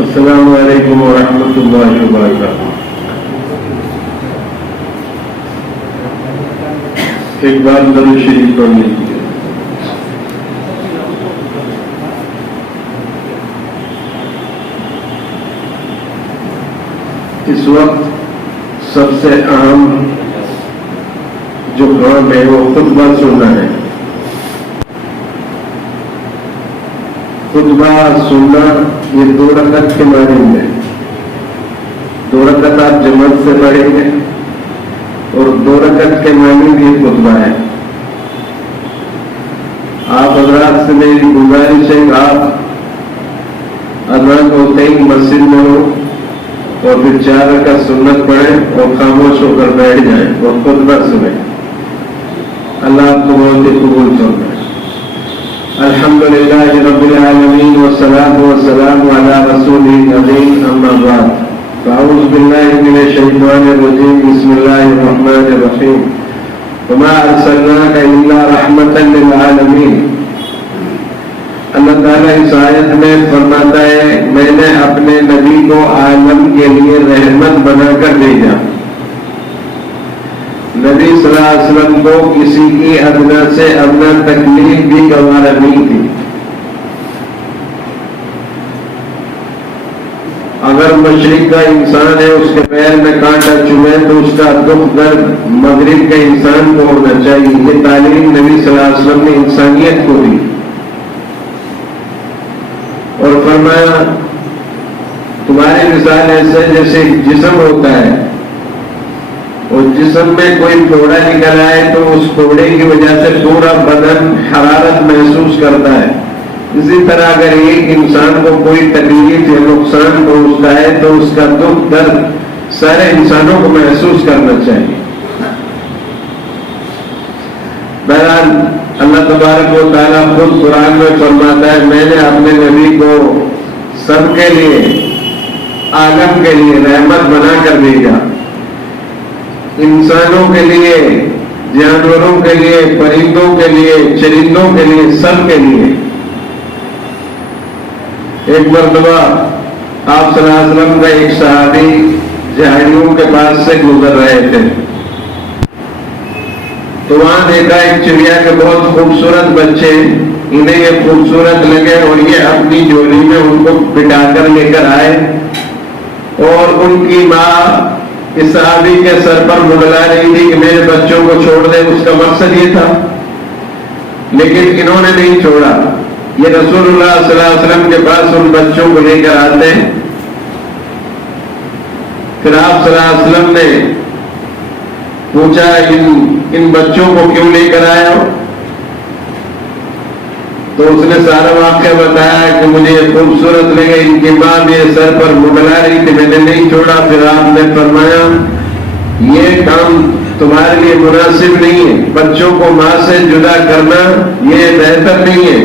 السلام علیکم ورحمۃ اللہ وبرکاتہ۔ ایک بار درود شریف پڑھ لیجیے۔ اس وقت سب سے اہم جو کام ہے وہ خطبہ سننا ہے۔ خطبہ سننا یہ 2 رکعت کے مانند ہے۔ 2 رکعت آپ جماعت سے پڑھیں گے اور 2 رکعت کے مانند یہ خطبہ ہے۔ آپ حضرات سے میری گزارش ہے آپ اذان ہوتے ہی مسجد میں ہو اور پھر 4 رکعت سنت پڑھیں اور خاموش ہو کر بیٹھ جائیں اور خطبہ سنیں۔ اللہ آپ کو بہت ہی قبول فرمائے۔ الحمدللہ رب العالمین والصلاة والسلام علی رسولہ الامین، اما بعد فاعوذ باللہ من الشیطان الرجیم، بسم اللہ الرحمن الرحیم، وما ارسلناک الا رحمتا للعالمین۔ اللہ تعالیٰ اس آیت میں فرماتا ہے میں نے اپنے نبی کو عالم کے لیے رحمت بنا کر بھیجا۔ نبی صلی اللہ علیہ وسلم کو کسی کی ادنا سے ادنا تکلیف بھی گوارا نہیں تھی۔ اگر مشرق کا انسان ہے اس کے پیر میں کانٹا چبھے تو اس کا دکھ درد مغرب کے انسان کو ہونا چاہیے۔ یہ تعلیم نبی صلی اللہ علیہ وسلم نے انسانیت کو دی اور فرمایا تمہاری مثال ایسے جیسے جسم ہوتا ہے اور جسم میں کوئی پھوڑا نکل آئے تو اس پھوڑے کی وجہ سے پورا بدن حرارت محسوس کرتا ہے۔ اسی طرح اگر ایک انسان کو کوئی تکلیف یا نقصان پہنچتا ہے تو اس کا دکھ درد سارے انسانوں کو محسوس کرنا چاہیے۔ بہرحال اللہ تبارک و تعالیٰ خود قرآن میں فرماتا ہے میں نے اپنے نبی کو سب کے لیے عالم کے لیے رحمت بنا کر بھیجا، انسانوں کے لیے، جانوروں کے لیے، پرندوں کے لیے، چرندوں کے لیے، سب کے لیے۔ ایک مرتبہ آپ صلی اللہ علیہ وسلم کا ایک صحابی جھاڑیوں کے پاس سے گزر رہے تھے تو وہاں دیکھا ایک چڑیا کے بہت خوبصورت بچے، انہیں یہ خوبصورت لگے اور یہ اپنی جھولی میں ان کو بٹھا کر لے کر آئے اور ان کی ماں اس صحابی کے سر پر منڈلا رہی تھی کہ میرے بچوں کو چھوڑ دے۔ اس کا مقصد یہ تھا لیکن انہوں نے نہیں چھوڑا۔ یہ رسول اللہ صلی اللہ علیہ وسلم کے پاس ان بچوں کو لے کر آتے ہیں۔ پھر آپ صلی اللہ علیہ وسلم نے پوچھا ان بچوں کو کیوں لے کر آیا ہو؟ تو اس نے سارا واقعہ بتایا کہ مجھے یہ خوبصورت لگے، ان کی ماں میرے سر پر منڈلا رہی تھی، میں نے نہیں چھوڑا۔ پھر آپ نے فرمایا یہ کام تمہارے لیے مناسب نہیں ہے، بچوں کو ماں سے جدا کرنا یہ بہتر نہیں ہے،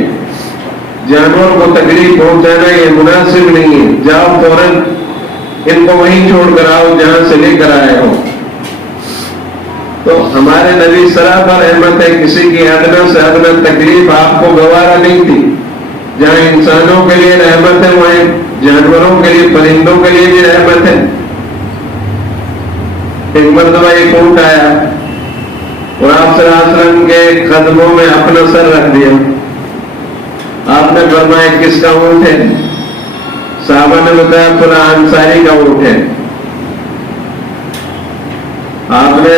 جانور کو تکلیف پہنچانا یہ مناسب نہیں ہے، جاؤ فوراً ان کو وہیں چھوڑ کر آؤ جہاں سے لے کر آئے ہو۔ تو ہمارے نبی سراپا رحمت ہے، کسی کی ادنا سے ادنا تکلیف آپ کو گوارا نہیں تھی۔ جہاں انسانوں کے لیے رحمت ہے وہیں جانوروں کے لیے، پرندوں کے لیے بھی رحمت ہے۔ ایک مرتبہ ایک اونٹ آیا اور آپ صلی اللہ علیہ وسلم کے قدموں میں اپنا سر رکھ دیا۔ آپ نے فرمایا کس کا اونٹ ہے؟ صحابہ نے بتایا فلاں انصاری کا اونٹ ہے۔ آپ نے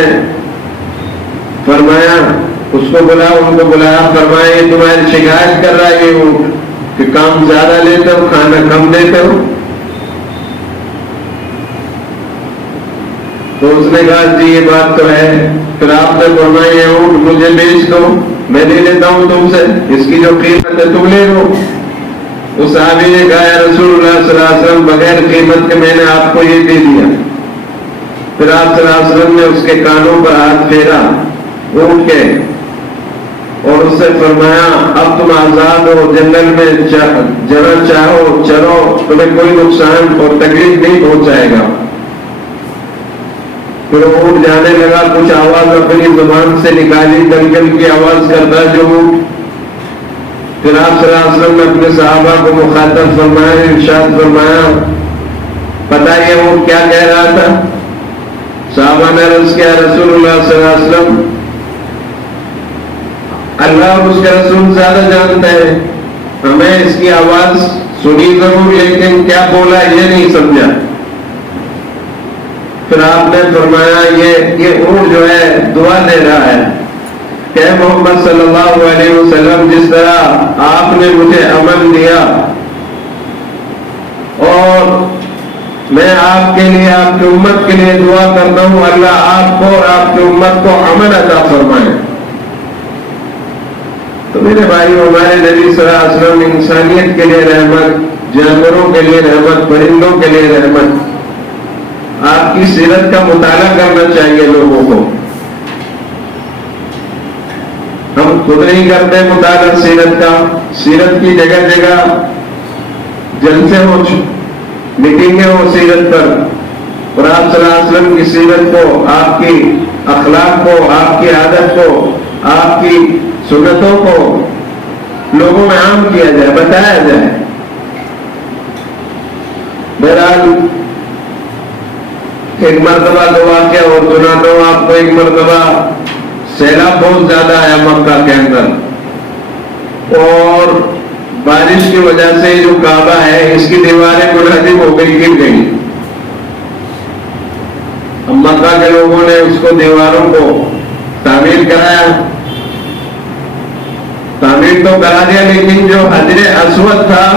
فرمایا اس کو بلاؤ، ان کو بلایا، فرمایا یہ تمہاری شکایت کر رہا ہے یہ اونٹ کہ کام زیادہ لیتے ہو، کھانا کم دیتے ہو۔ تو اس نے کہا جی یہ بات تو ہے۔ پھر آپ نے فرمایا یہ اونٹ مجھے بیچ دو، میں لے لیتا ہوں تم سے، اس کی جو قیمت ہے تم لے لو۔ اس صحابی نے کہا یا رسول اللہ صلی اللہ علیہ وسلم بغیر قیمت کے میں نے آپ کو یہ دے دیا۔ پھر آپ صلی اللہ علیہ وسلم نے اس کے کانوں پر ہاتھ پھیرا اونٹ کے اور اس سے فرمایا اب تم آزاد ہو، جنگل میں جہاں چاہو چلو، تمہیں کوئی نقصان اور تکلیف نہیں پہنچائے گا۔ پھر اونٹ جانے لگا، کچھ آواز اپنی زبان سے نکالی، دنگل کی آواز کرتا جو پھر آپ صلی اللہ علیہ وسلم نے اپنے صحابہ کو مخاطب فرمایا، ارشاد فرمایا، پتہ یہ وہ کیا کہہ رہا تھا؟ صحابہ نے عرض کیا، رسول اللہ صلی اللہ علیہ وسلم، اللہ اور اس کے رسول زیادہ جانتے ہیں، ہمیں اس کی آواز سنی ضرور لیکن کیا بولا یہ نہیں سمجھا۔ پھر آپ نے فرمایا یہ اونٹ جو ہے دعا دے رہا ہے کہ محمد صلی اللہ علیہ وسلم، جس طرح آپ نے مجھے امن دیا اور میں آپ کے لیے، آپ کی امت کے لیے دعا کرتا ہوں، اللہ آپ کو اور آپ کی امت کو امن عطا فرمائے۔ تو میرے بھائی، ہمارے نبی صلی اللہ علیہ وسلم انسانیت کے لیے رحمت، جانوروں کے لیے رحمت، پرندوں کے لیے رحمت۔ آپ کی سیرت کا مطالعہ کرنا چاہیے لوگوں کو۔ ہم خود نہیں کرتے مطالعہ سیرت کا۔ سیرت کی جگہ جگہ جلسے ہو، میٹنگیں ہو سیرت پر، اور آپ صلی اللہ علیہ وسلم کی سیرت کو، آپ کی اخلاق کو، آپ کی عادت کو، آپ کی سنتوں کو لوگوں میں عام کیا جائے، بتایا جائے۔ بہرحال ایک مرتبہ دو واقعہ اور سناتا ہوں آپ کو۔ ایک مرتبہ سیلاب بہت زیادہ آیا مکہ کے اندر، اور بارش کی وجہ سے جو کعبہ ہے اس کی دیواریں منہدم ہو گئی، گر گئی۔ اب مکہ کے لوگوں نے اس کو، دیواروں کو تعمیر کرایا، تعمیر تو کرا دیا، لیکن جو حجر اسود تھا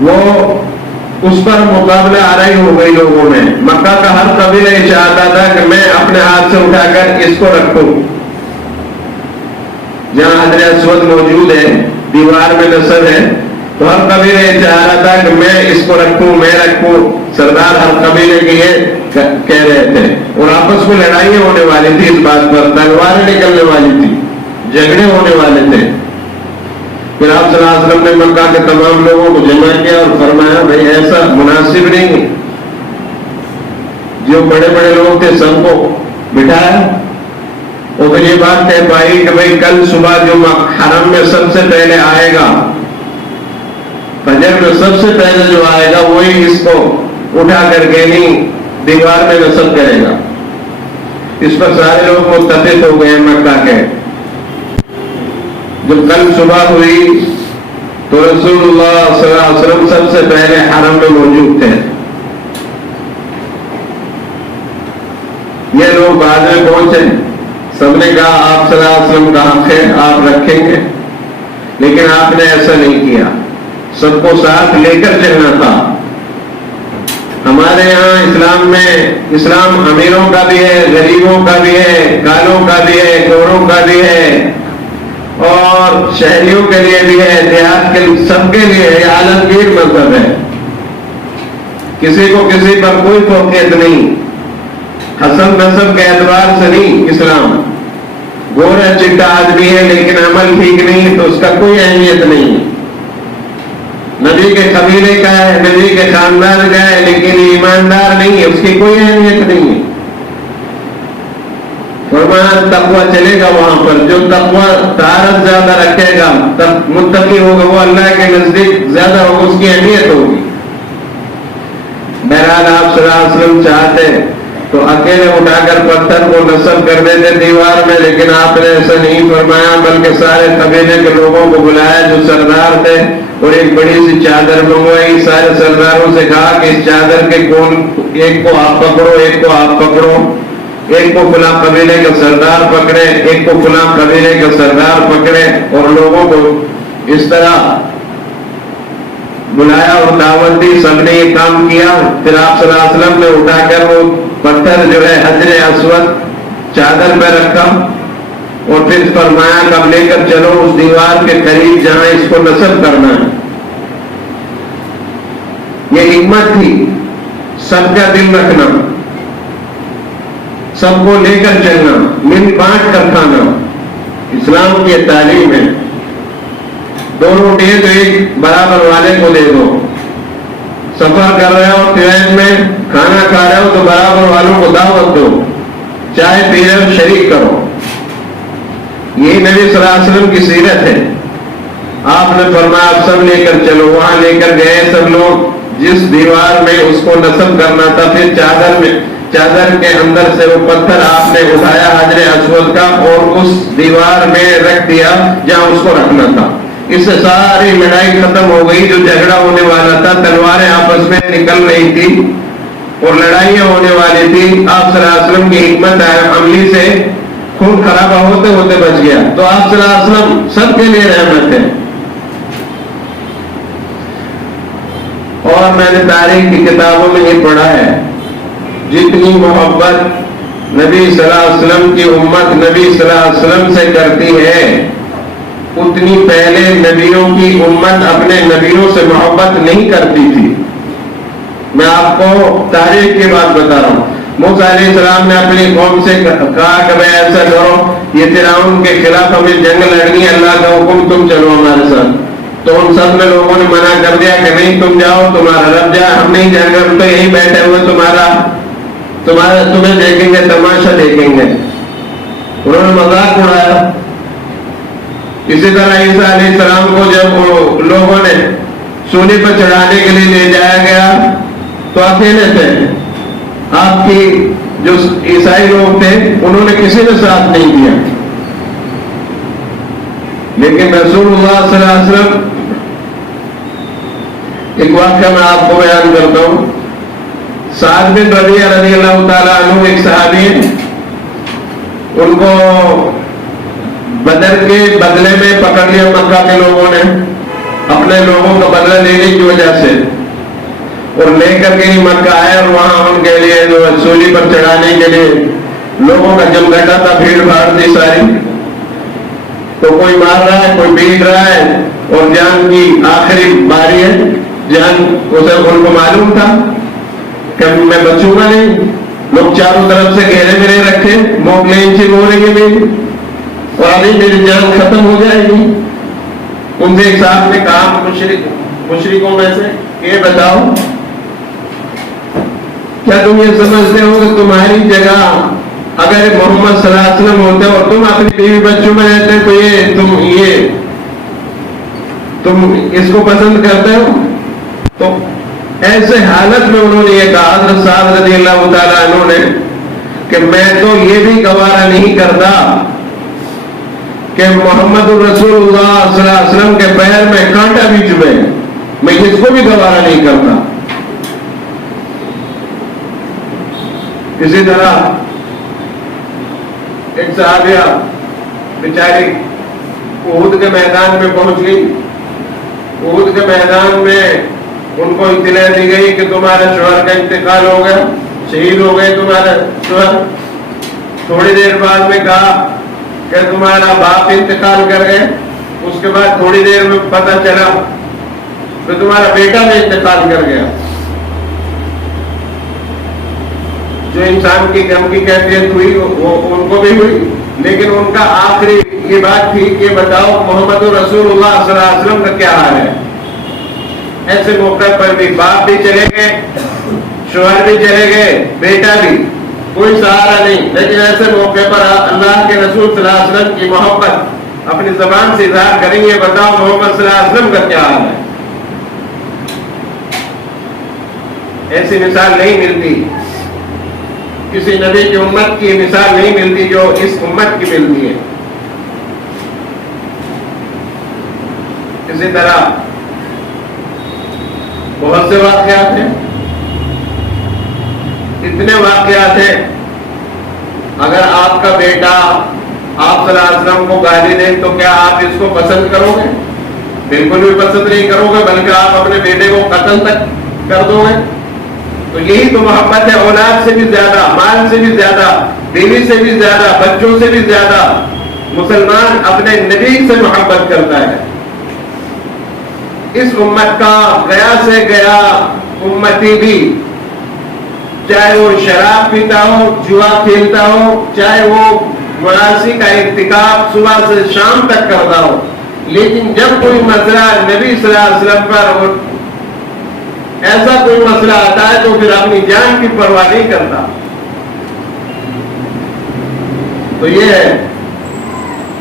وہ اس پر مقابلہ آرائی ہو گئی لوگوں میں۔ مکہ کا ہر قبیلہ یہ چاہتا تھا کہ میں اپنے ہاتھ سے اٹھا کر اس کو رکھوں۔ جہاں حجر اسود موجود ہے، دیوار میں نصب ہے، تو ہر قبیلہ یہ چاہ رہا تھا کہ میں اس کو رکھوں، میں رکھوں۔ سردار ہر قبیلے کے یہ کہہ رہے تھے، اور آپس میں لڑائیاں ہونے والی تھی اس بات پر، تلواریں نکلنے والی تھی، جھگڑے ہونے والے تھے۔ پھر آپ صلی اللہ علیہ وسلم نے مکہ کے تمام لوگوں کو جمع کیا اور فرمایا، بھائی ایسا مناسب نہیں۔ جو بڑے بڑے لوگ تھے سب کو بٹھایا، اور پھر یہ بات طے پائی کہ بھائی کل صبح جو حرم میں سب سے پہلے آئے گا، فجر میں سب سے پہلے جو آئے گا وہی اس کو اٹھا کر کے نہیں دیوار میں نصب کرے گا۔ اس پر سارے لوگ متفق ہو گئے مکہ کے۔ جب کل صبح ہوئی تو رسول اللہ صلی اللہ علیہ وسلم سب سے پہلے حرم میں موجود تھے۔ یہ لوگ بعد میں پہنچے، سب نے کہا آپ صلی اللہ علیہ وسلم کا حق ہے، آپ رکھیں گے، لیکن آپ نے ایسا نہیں کیا۔ سب کو ساتھ لے کر چلنا تھا۔ ہمارے یہاں اسلام میں، اسلام امیروں کا بھی ہے، غریبوں کا بھی ہے، کالوں کا بھی ہے، گوروں کا بھی ہے، اور شہریوں کے لیے بھی ہے، دیہات کے سب کے لیے ہے۔ عالمگیر مذہب ہے، کسی کو کسی پر کوئی فوقیت نہیں، حسب نسب کے اعتبار سے نہیں۔ اسلام گورا چٹا آدمی ہے لیکن عمل ٹھیک نہیں تو اس کا کوئی اہمیت نہیں۔ نبی کے قبیلے کا ہے، نبی کے خاندان کا ہے، لیکن ایماندار نہیں ہے، اس کی کوئی اہمیت نہیں ہے۔ فرمایا تقوی چلے گا وہاں پر، جو تقوی طہارت زیادہ رکھے گا، متقی ہوگا، وہ اللہ کے نزدیک زیادہ ہوگا، اس کی اہمیت ہوگی۔ بہرحال آپ صلی اللہ علیہ وسلم چاہتے تو اکیلے اٹھا کر پتھر کو نصب کر دیتے دیوار میں، لیکن آپ نے ایسا نہیں فرمایا، بلکہ سارے قبیلے کے لوگوں کو بلایا جو سردار تھے، اور ایک بڑی سی چادر منگوائی۔ سارے سرداروں سے کہا کہ اس چادر کے کون، ایک کو آپ پکڑو، ایک کو آپ پکڑو، ایک کو فلاں قبیلے کا سردار پکڑے، ایک کو فلاں قبیلے کا سردار پکڑے، اور لوگوں کو اس طرح بلایا اور دعوت دی۔ سب نے یہ کام کیا۔ پھر آپ صلی اللہ علیہ وسلم نے اٹھا کر وہ پتھر جو ہے حجر اسود چادر پہ رکھا، اور پھر فرمایا کہ اب لے کر چلو اس دیوار کے قریب جہاں اس کو نصب کرنا ہے۔ یہ حکمت تھی، سب کا دل رکھنا، سب کو لے کر چلنا، مل بانٹ کر کھانا، اسلام کی تعلیم ہے۔ دو روٹیاں تو ایک برابر والے کو دے دو۔ سفر کر رہے ہو، ٹرین میں کھانا کھا رہے ہو تو برابر والوں کو دعوت دو، چائے پی رہے ہو شریک کرو۔ یہی نبی صلی اللہ علیہ وسلم کی سیرت ہے۔ آپ نے فرمایا آپ سب لے کر چلو. وہاں لے کر گئے سب لوگ. جس دیوار میں اس کو نصب کرنا تھا پھر چادر کے اندر سے وہ پتھر آپ نے اٹھایا حجر اسود کا اور اس دیوار میں رکھ دیا جہاں اس کو رکھنا تھا. اس سے ساری لڑائی ختم ہو گئی. جو جھگڑا ہونے والا تھا تلواریں آپس میں نکل رہی تھی اور لڑائیاں ہونے والی تھی. آپ صلی اللہ علیہ وسلم کی حکمت عملی سے خون خرابہ ہوتے ہوتے بچ گیا. تو آپ صلی اللہ علیہ وسلم سب کے لیے رحمت ہے. اور میں نے تاریخ کی کتابوں میں یہ پڑھا ہے جتنی محبت نبی صلی اللہ علیہ وسلم کی امت نبی صلی اللہ علیہ وسلم سے کرتی ہے اتنی پہلے نبیوں کی امت اپنے نبیوں سے محبت نہیں کرتی تھی. میں آپ کو تاریخ کی بات بتا رہا ہوں. موسیٰ علیہ السلام نے اپنی قوم سے کہا کہ بھائی ایسا کرو یہ فرعون کے خلاف ہمیں جنگ لڑنی ہے, اللہ کا حکم تم چلو ہمارے ساتھ. تو ان سب میں لوگوں نے منع کر دیا کہ نہیں تم جاؤ, تمہارا رب جائے, ہم نہیں جائیں گے, ہم تو یہیں بیٹھے ہوئے تمہیں دیکھیں گے, تماشا دیکھیں گے. انہوں نے مذاق اڑایا. اسی طرح عیسیٰ علیہ السلام کو جب لوگوں نے سولی پر چڑھانے کے لیے لے جایا گیا تو اکیلے تھے. آپ کی جو عیسائی لوگ تھے انہوں نے کسی نے ساتھ نہیں دیا. لیکن رسول اللہ صلی اللہ علیہ وسلم ایک واقعہ میں آپ کو بیان کرتا ہوں. سعد بن ربیعہ رضی اللہ تعالیٰ عنہ ایک صحابی ہیں. ان کو بدر کے بدلے میں پکڑ لیا مکہ کے لوگوں نے اپنے لوگوں کا بدلہ لینے کی وجہ سے, اور لے کر کے مکہ آئے اور وہاں ان کے لیے جو سولی پر چڑھانے کے لیے لوگوں کا جمگٹا تھا, بھیڑ بھاڑ تھی ساری. تو کوئی مار رہا ہے, کوئی بیٹ رہا ہے, اور جان کی آخری باری ہے. جان اسے ان کو معلوم تھا کہ میں بچوں گا نہیں. لوگ چاروں طرف سے گھیرے میرے رکھے, موقع انچی ہو رہی ہے میری, اور ابھی میری جان ختم ہو جائے گی. ان سے ایک صاحب نے کہا مشرکوں میں سے, یہ بتاؤ کیا تم یہ سمجھتے ہو کہ تمہاری جگہ اگر محمد صلی اللہ علیہ وسلم ہوتے اور تم اپنی بیوی بچوں میں رہتے تو تم اس کو پسند کرتے ہو؟ تو ایسے حالت میں انہوں نے یہ کہا حضرت سعد رضی اللہ تعالیٰ عنہ نے کہ میں تو یہ بھی گوارا نہیں کرتا کہ محمد الرسول اللہ صلی اللہ علیہ وسلم کے پیر میں کانٹا بھی چبھے, میں اس کو بھی گوارا نہیں کرتا. اسی طرح ایک صحابیہ بیچاری احد کے میدان میں پہنچ گئی. احد کے میدان میں ان کو اطلاع دی گئی کہ تمہارے شوہر کا انتقال ہو گیا, شہید ہو گئے تمہارے شوہر. تھوڑی دیر بعد میں کہا کہ تمہارا باپ انتقال کر گئے. اس کے بعد تھوڑی دیر میں پتہ چلا کہ تمہارا بیٹا بھی انتقال کر گیا. جو انسان کی غم کی کیفیت ہوئی وہ ان کو بھی ہوئی, لیکن ان کا آخری یہ بات تھی کہ بتاؤ محمد رسول اللہ صلی اللہ علیہ وسلم کا کیا حال ہے. ایسے موقع پر بھی باپ بھی چلے گئے, شوہر بھی چلے گئے, بیٹا بھی, کوئی سہارا نہیں. لیکن ایسے موقع پر اللہ کے رسول صلی اللہ علیہ وسلم کی محبت اپنی زبان سے اظہار کریں گے, بتاؤ محمد صلی اللہ علیہ وسلم کا کیا حال ہے. ایسی مثال نہیں ملتی, کسی نبی کی امت کی مثال نہیں ملتی جو اس امت کی ملتی ہے. اسی طرح بہت سے واقعات ہیں, اتنے واقعات ہیں. اگر آپ کا بیٹا آپ صلی اللہ علیہ وسلم کو گالی دے تو کیا آپ اس کو پسند کرو گے؟ بالکل بھی پسند نہیں کرو گے, بلکہ آپ اپنے بیٹے کو قتل تک کر دو گے. تو یہی تو محبت ہے, اولاد سے بھی زیادہ, مال سے بھی زیادہ, بیوی سے بھی زیادہ, بچوں سے بھی زیادہ مسلمان اپنے نبی سے محبت کرتا ہے. اس امت کا گیا سے گیا امتی بھی, چاہے وہ شراب پیتا ہو, جوا کھیلتا ہو, چاہے وہ معاصی کا ارتکاب صبح سے شام تک کرتا ہو, لیکن جب کوئی مسئلہ نبی صلی اللہ علیہ وسلم پر ایسا کوئی مسئلہ آتا ہے تو پھر اپنی جان کی پرواہ نہیں کرتا. تو یہ ہے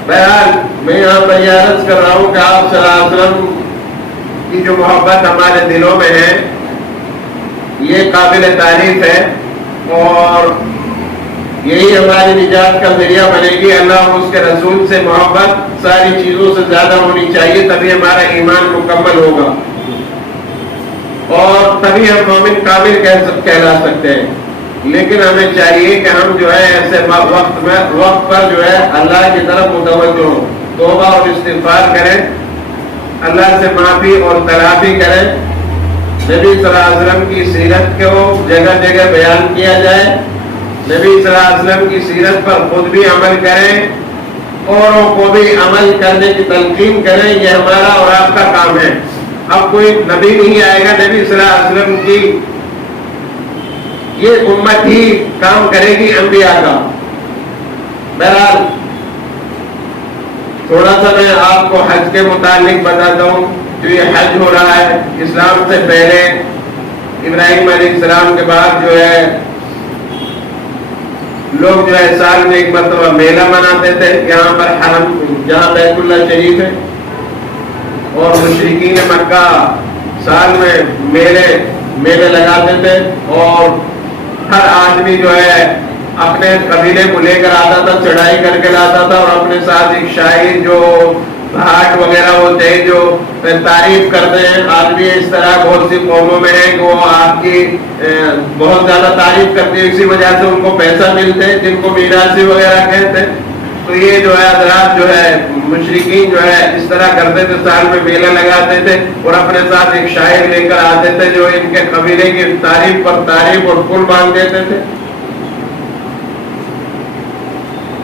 بہرحال میں یہاں پر یہ عرض کر رہا ہوں کہ آپ صلی اللہ علیہ وسلم کی جو محبت ہمارے دلوں میں ہے یہ قابل تعریف ہے، اور یہی ہماری نجات کا ذریعہ بنے گی۔ اللہ اور اس کے رسول سے محبت ساری چیزوں سے زیادہ ہونی چاہیے، تبھی ہمارا ایمان مکمل ہوگا اور تبھی ہم مومن کامل کہلا سکتے ہیں۔ لیکن ہمیں چاہیے کہ ہم جو ہے ایسے وقت پر جو ہے اللہ کی طرف متوجہ ہوں، توبہ اور استغفار کریں، اللہ سے معافی اور تلافی کریں، نبی صلی اللہ علیہ وسلم کی سیرت کو جگہ جگہ بیان کیا جائے، نبی صلی اللہ علیہ وسلم کی سیرت پر خود بھی عمل کریں، اوروں کو بھی عمل کرنے کی تلقین کریں۔ یہ ہمارا اور آپ کا کام ہے۔ اب کوئی نبی نہیں آئے گا، نبی صلی اللہ علیہ وسلم کی یہ امت ہی کام کرے گی انبیاء کا۔ بہرحال تھوڑا سا میں آپ کو حج کے متعلق بتاتا ہوں۔ جو یہ حج ہو رہا ہے، اسلام سے پہلے ابراہیم علیہ السلام کے بعد جو ہے لوگ جو ہے سال میں ایک مرتبہ میلہ مناتے تھے یہاں پر حرم جہاں بیت اللہ شریف ہے، اور مشرکین مکہ سال میں میلے لگاتے تھے، اور ہر آدمی جو ہے اپنے قبیلے کو لے کر آتا تھا، چڑھائی کر کے لاتا تھا، اور اپنے ساتھ ایک شاعر جو گھاٹ وغیرہ ہوتے ہیں جو تعریف کرتے ہیں۔ آج بھی اس طرح بہت سی قوموں میں ہے کہ وہ آپ کی بہت زیادہ تعریف کرتے ہیں، اسی وجہ سے ان کو پیسہ ملتے ہیں، جن کو میراثی وغیرہ کہتے ہیں۔ تو یہ جو ہے حضرات جو ہے مشرکین جو ہے اس طرح کرتے تھے، سال میں میلہ لگاتے تھے اور اپنے ساتھ ایک شاعر لے کر آتے تھے جو ان کے قبیلے کی تعریف پر تعریف اور پل باندھ دیتے تھے۔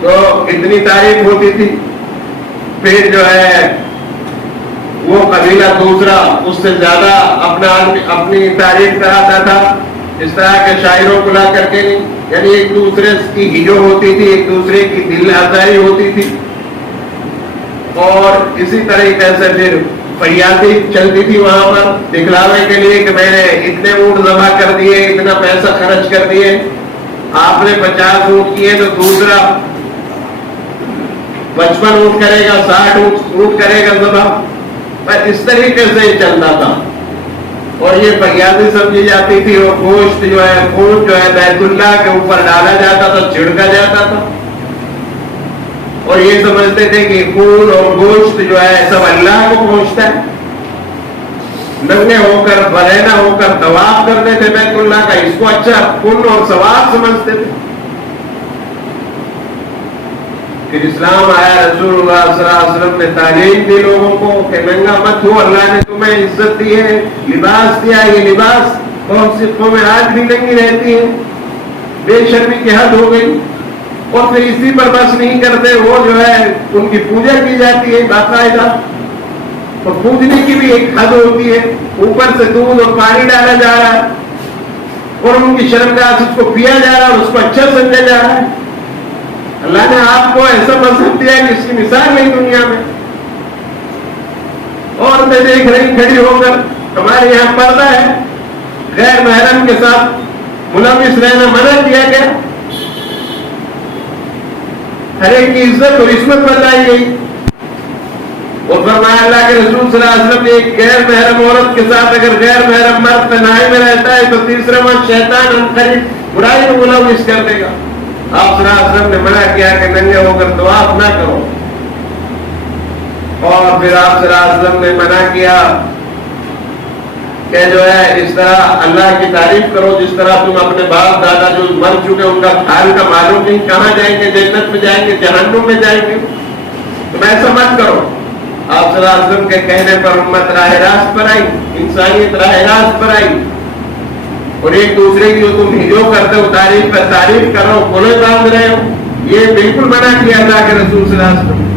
تو اتنی تعریف ہوتی تھی، پھر جو ہے وہ قبیلہ دوسرا اس سے زیادہ اپنی تعریف کراتا تھا، اس طرح کے شاعروں کو لا کر کے نہیں، یعنی ایک دوسرے کی ہجو ہوتی تھی، ایک دوسرے کی دل آزاری ہوتی تھی، اور اسی طریقے سے پھر فریادی چلتی تھی وہاں پر دکھلاوے کے لیے کہ میں نے اتنے اونٹ ذبح کر دیے، اتنا پیسہ خرچ کر دیے، آپ نے 50 اونٹ کیے تو دوسرا 55 اونٹ کرے گا، 60 اونٹ کرے گا ذبح۔ اس طریقے سے ہی چلتا تھا، اور یہ فریادی سمجھی جاتی تھی، اور گوشت جو ہے خون جو ہے بیت اللہ کے اوپر ڈالا جاتا تھا، چھڑکا جاتا تھا، اور یہ سمجھتے تھے کہ خون اور گوشت جو ہے سب اللہ کو پہنچتا ہے۔ ننگے ہو کر برہنہ ہو کر طواف کرتے تھے بیت اللہ کا، اس کو اچھا پن اور ثواب سمجھتے تھے۔ پھر اسلام آیا، رسول اللہ صلی اللہ علیہ وسلم نے تعلیم دی لوگوں کو کہ ننگا مت ہو، اللہ نے تمہیں عزت دی ہے، لباس دیا ہے۔ یہ لباس بہت سی قومیں آج بھی ننگی رہتی ہیں، بے شرمی کی حد ہو گئی، اور پھر اسی پر بس نہیں کرتے، وہ جو ہے ان کی پوجا کی جاتی ہے باقاعدہ، اور پوجنے کی بھی ایک حد ہوتی ہے، اوپر سے دودھ اور پانی ڈالا جا رہا ہے، اور ان کی شرمگاہ سے اس کو پیا جا رہا ہے، اور اس کو اچھا سمجھا جا رہا ہے۔ اللہ نے آپ کو ایسا مذہب دیا کہ اس کی مثال نہیں دنیا میں۔ اور میں دیکھ رہی کھڑی ہو کر، ہمارے یہاں پردہ ہے، غیر محرم کے ساتھ ملوث رہنا منع کیا گیا، ہر ایک کی عزت اور عصمت بتائی گئی، اور فرمایا اللہ کے رسول صلی اللہ علیہ وسلم نے ایک غیر محرم عورت کے ساتھ اگر غیر محرم مرد تنہائی میں رہتا ہے تو تیسرا مرد شیطان عنقریب برائی میں ملوث کر دے گا۔ آپ صلی اللہ علیہ وسلم نے منع کیا کہ ننگے ہو کر طواف نہ کرو، اور پھر آپ صلی اللہ علیہ وسلم نے منع کیا کہ جو ہے اس طرح اللہ کی تعریف کرو جس طرح تم اپنے باپ دادا جو مر چکے ان کا حال کا معلوم نہیں، کہاں جائیں گے، جنت میں جائیں گے جہنم میں جائیں گے، تم ایسا مت کرو۔ آپ صلی اللہ علیہ وسلم کے کہنے پر امت راہ راست پر آئی، انسانیت راہ راست پر آئی، اور ایک دوسرے کی جو تم ہجو کرتے ہو، تعریف پر تعریف کر رہے ہو، بولے باندھ رہے ہو، یہ بالکل منع کیا اللہ کے رسول صلی اللہ علیہ وسلم۔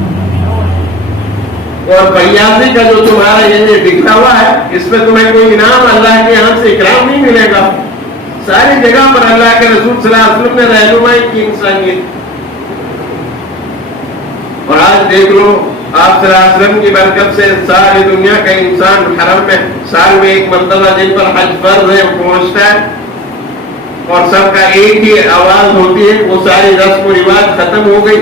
اور فریادی کا جو تمہارا یہ دکھا ہوا ہے، اس میں تمہیں کوئی انعام اللہ کے یہاں سے اکرام نہیں ملے گا۔ ساری جگہ پر اللہ کے رسول صلی اللہ علیہ وسلم نے رہنمائی کی انسانیت، اور آج دیکھ لو آپ صلی اللہ علیہ وسلم کی برکت سے ساری دنیا کا انسان حرم میں سال میں ایک مرتبہ جن پر حج فرض ہے پہنچتا ہے، اور سب کا ایک ہی آواز ہوتی ہے، وہ ساری رسم و رواج ختم ہو گئی،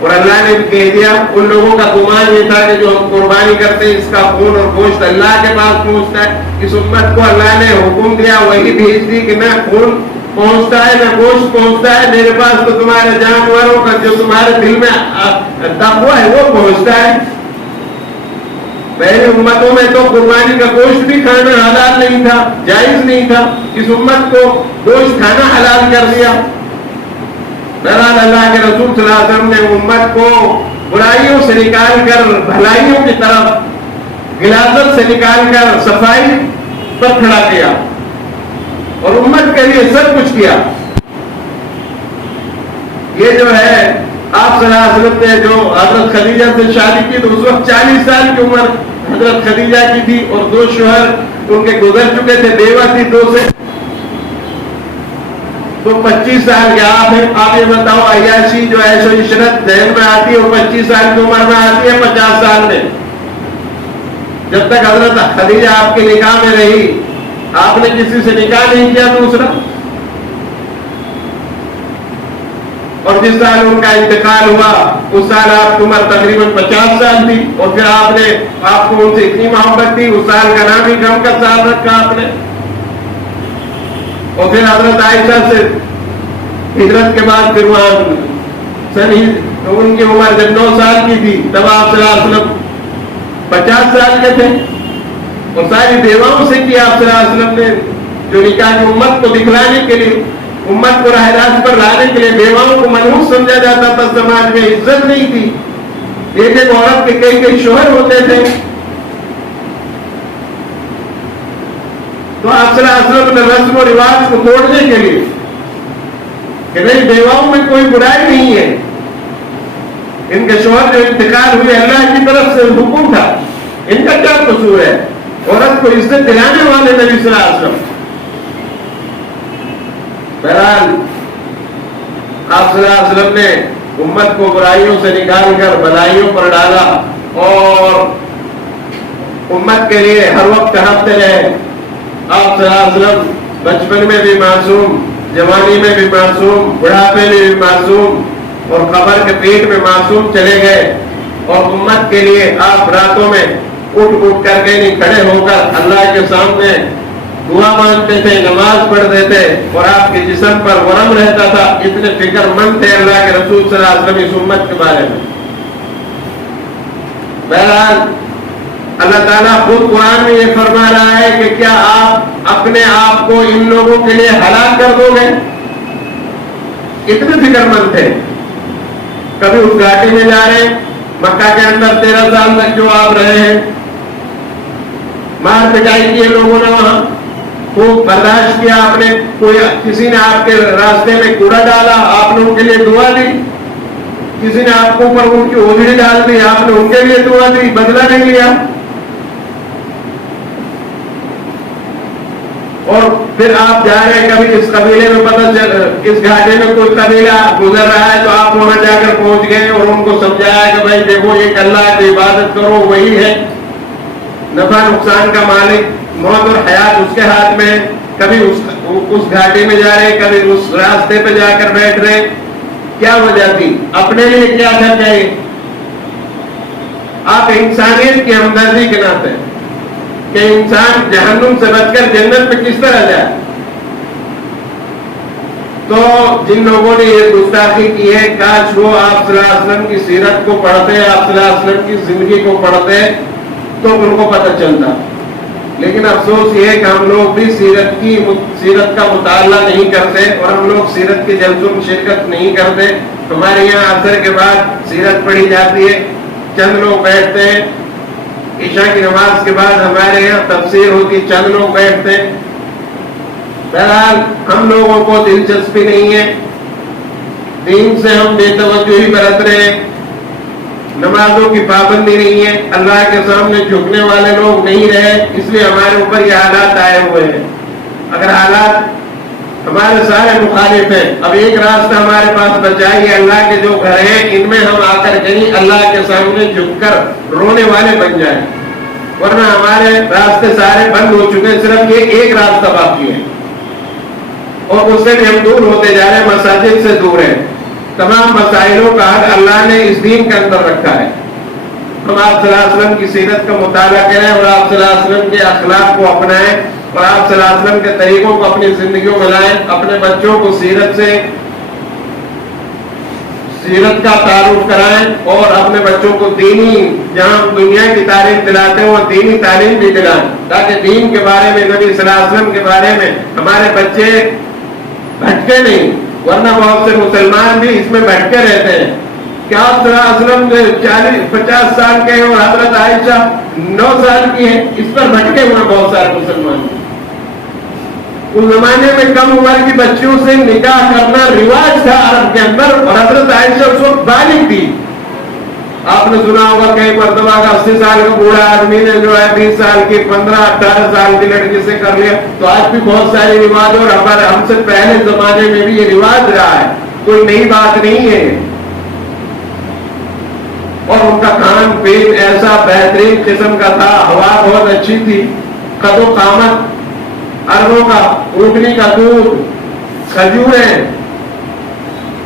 اور اللہ نے بھی کہہ دیا ان لوگوں کا گمان یہ تھا کہ جو ہم قربانی کرتے ہیں اس کا خون اور گوشت اللہ کے پاس پہنچتا ہے، اس امت کو اللہ نے حکم دیا وہی بھیج دی کہ نہ خون پہنچتا ہے نہ گوشت پہنچتا ہے، میرے پاس تو تمہارے جانوروں کا جو تمہارے دل میں تقویٰ ہے وہ پہنچتا ہے۔ پہلے امتوں میں تو قربانی کا گوشت بھی کھانا حلال نہیں تھا، جائز نہیں تھا، اس امت کو گوشت کھانا حلال کر دیا۔ بہرحال اللہ کے رسول صلی اللہ علیہ وسلم نے امت کو برائیوں سے نکال کر بھلائیوں کی طرف، غلاظت سے نکال کر صفائی پر کھڑا کیا اور امت کے لیے سب کچھ کیا۔ یہ جو ہے آپ صلی اللہ علیہ وسلم نے جو حضرت خدیجہ سے شادی کی تو اس وقت 40 سال کی عمر حضرت خدیجہ کی تھی اور 2 شوہر ان کے گزر چکے تھے، بیوہ تھی 2 سے، تو 25 سال کے آپ ہیں۔ آپ یہ بتاؤ عیاشی جو عیش و عشرت ذہن میں آتی ہے وہ 25 سال کی عمر میں آتی ہے 50 سال میں؟ جب تک حضرت خدیجہ آپ کے نکاح میں رہی آپ نے کسی سے نکاح نہیں کیا دوسرا، اور جس سال ان کا انتقال ہوا اس سال آپ کی عمر تقریباً 50 سال تھی، اور پھر آپ کو ان سے اتنی محبت تھی اس سال کا نام ہی کم کا سال رکھا آپ نے۔ اور پھر حضرت عائشہ سے ہجرت کے بعد پھر وہاں ان کی عمر جب 9 سال کی تھی تب آپ صلی اللہ علیہ وسلم 50 سال کے تھے، اور ساری بیواؤں سے کیا آپ صلی اللہ علیہ وسلم نے جو نکاح کی امت کو دکھلانے کے لیے، امت کو راہ راست پر لانے کے لیے۔ بیواؤں کو منحوس سمجھا جاتا تھا، سماج میں عزت نہیں تھی، ایک ایک عورت کے کئی شوہر ہوتے تھے، تو آپ صلی اللہ علیہ وسلم نے رسم و رواج کو توڑنے کے لیے کہ نہیں بیواؤں میں کوئی برائی نہیں ہے، ان کے شوہر جو انتقال ہوئے اللہ کی طرف سے حکم تھا، ان کا کیا قصور ہے؟ عورت کو عزت دلانے والے نبی صلی اللہ علیہ وسلم۔ بہرحال آپ صلی اللہ علیہ وسلم نے امت کو برائیوں سے نکال کر بھلائیوں پر ڈالا اور امت کے لیے ہر وقت کہتے رہے۔ آپ صلی اللہ علیہ وسلم بچپن میں بھی معصوم، جوانی میں بھی معصوم، بڑھاپے میں بھی معصوم اور قبر کے پیٹ میں معصوم چلے گئے، اور امت کے لیے آپ راتوں میں اٹھ کر کے نہیں کھڑے ہو کر اللہ کے سامنے دعا مانگتے تھے، نماز پڑھتے تھے، اور آپ کے جسم پر ورم رہتا تھا، اتنے فکر مند تھے اللہ کے رسول صلی اللہ علیہ وسلم اس امت کے بارے میں۔ بہرحال اللہ تعالیٰ خود قرآن میں یہ فرما رہا ہے کہ کیا آپ اپنے آپ کو ان لوگوں کے لیے ہلاک کر دو گے؟ اتنے فکر مند تھے۔ کبھی اس گھاٹی میں جا رہے ہیں، مکہ کے اندر 13 سال تک جو آپ رہے ہیں، مار پٹائی کی لوگوں نے وہاں خوب برداشت کیا، آپ نے کسی نے آپ کے راستے میں کوڑا ڈالا آپ نے ان کے لیے دعا دی، کسی نے آپ کو اوپر ان کی اوجڑی ڈال دی آپ نے ان کے لیے دعا دی، بدلہ نہیں لیا۔ اور پھر آپ جا رہے ہیں، کبھی اس قبیلے میں اس گھاٹے میں کوئی قبیلہ گزر رہا ہے تو آپ وہاں جا کر پہنچ گئے اور ان کو سمجھایا کہ بھائی دیکھو ایک اللہ کی عبادت کرو، وہی ہے نفع نقصان کا مالک، موت اور حیات اس کے ہاتھ میں۔ کبھی اس گھاٹی میں جا رہے، کبھی اس راستے پہ جا کر بیٹھ رہے، کیا وجہ تھی؟ اپنے لیے کیا تھا چاہیے؟ آپ انسانیت کی ہمدردی کے ناطے کہ انسان جہنم سے بچ کر جنت میں کس طرح جائے۔ تو جن لوگوں نے یہ گستاخی کی ہے، کاش وہ آپ صلی اللہ علیہ وسلم کی سیرت کو پڑھتے، آپ صلی اللہ علیہ وسلم کی زندگی کو پڑھتے تو ان کو پتہ چلتا۔ لیکن افسوس یہ ہے کہ ہم لوگ بھی سیرت کا مطالعہ نہیں کرتے، اور ہم لوگ سیرت کے جلسوں میں شرکت نہیں کرتے۔ ہمارے یہاں عصر کے بعد سیرت پڑھی جاتی ہے، چند لوگ بیٹھتے ہیں، عشاء کی نماز کے بعد ہمارے یہاں تفسیر ہوتی، چند لوگ بیٹھتے ہیں۔ بہرحال ہم لوگوں کو دلچسپی نہیں ہے، دین سے ہم بے توجہی برت رہے ہیں، نمازوں کی پابندی نہیں ہے، اللہ کے سامنے جھکنے والے لوگ نہیں رہے، اس لیے ہمارے اوپر یہ حالات آئے ہوئے ہیں۔ اگر حالات ہمارے سارے مخالف ہیں، اب ایک راستہ ہمارے پاس بچا ہے، اللہ کے جو گھر ہیں ان میں ہم آ کر کہیں اللہ کے سامنے جھک کر رونے والے بن جائیں، ورنہ ہمارے راستے سارے بند ہو چکے، صرف یہ ایک راستہ باقی ہے، اور اس سے بھی ہم دور ہوتے جا رہے ہیں، مساجد سے دور ہیں۔ تمام مسائلوں کا حل اللہ نے اس دین کے اندر رکھا ہے. ہم آپ صلی اللہ علیہ وسلم کی سیرت کا مطالعہ کریں اور آپ صلی اللہ علیہ وسلم کے اخلاق کو اپنائیں اور آپ صلی اللہ علیہ وسلم کے طریقوں کو اپنی زندگیوں میں لائیں. اپنے بچوں کو سیرت کا تعارف کرائیں اور اپنے بچوں کو دینی، جہاں ہم دنیا کی تعلیم دلاتے ہیں وہ دینی تعلیم بھی دلائیں، تاکہ دین کے بارے میں، نبی صلی اللہ علیہ وسلم کے بارے میں ہمارے بچے بھٹکے نہیں. ورنہ بہت سے مسلمان بھی اس میں بھٹکے رہتے ہیں کہ آپ صلی اللہ علیہ وسلم 40-50 سال کے ہیں اور حضرت عائشہ 9 سال کی ہے. اس پر بھٹکے ہوئے بہت سارے مسلمان. اس زمانے میں کم عمر کی بچیوں سے نکاح کرنا رواج تھا عرب کے اندر، اور حضرت عائشہ اس وقت بالغ تھی. آپ نے سنا ہوگا کئی مرتبہ کا 80 سال کا بوڑھا آدمی نے جو ہے 20 سال کی 15-18 سال کی لڑکی سے کر لیا. تو آج بھی بہت سارے رواج، اور ہم سے پہلے زمانے میں بھی یہ رواج رہا ہے، کوئی نئی بات نہیں ہے. اور ان کا کھان پین ایسا بہترین قسم کا تھا، ہوا بہت اچھی تھی، قد و قامت اربوں کا، اونٹنی کا دودھ، کھجوریں،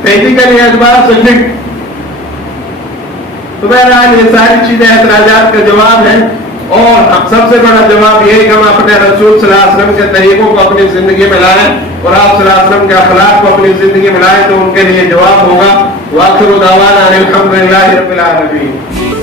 فزیکل اعتبار سے فٹ. تو بہرحال یہ ساری چیزیں اعتراضات کا جواب ہیں، اور سب سے بڑا جواب یہ ہے کہ ہم اپنے رسول صلی اللہ علیہ وسلم کے طریقوں کو اپنی زندگی میں لائیں اور آپ صلی اللہ علیہ وسلم کے اخلاق کو اپنی زندگی میں لائیں، تو ان کے لیے جواب ہوگا. وآخر دعوانا الحمدللہ رب العالمین.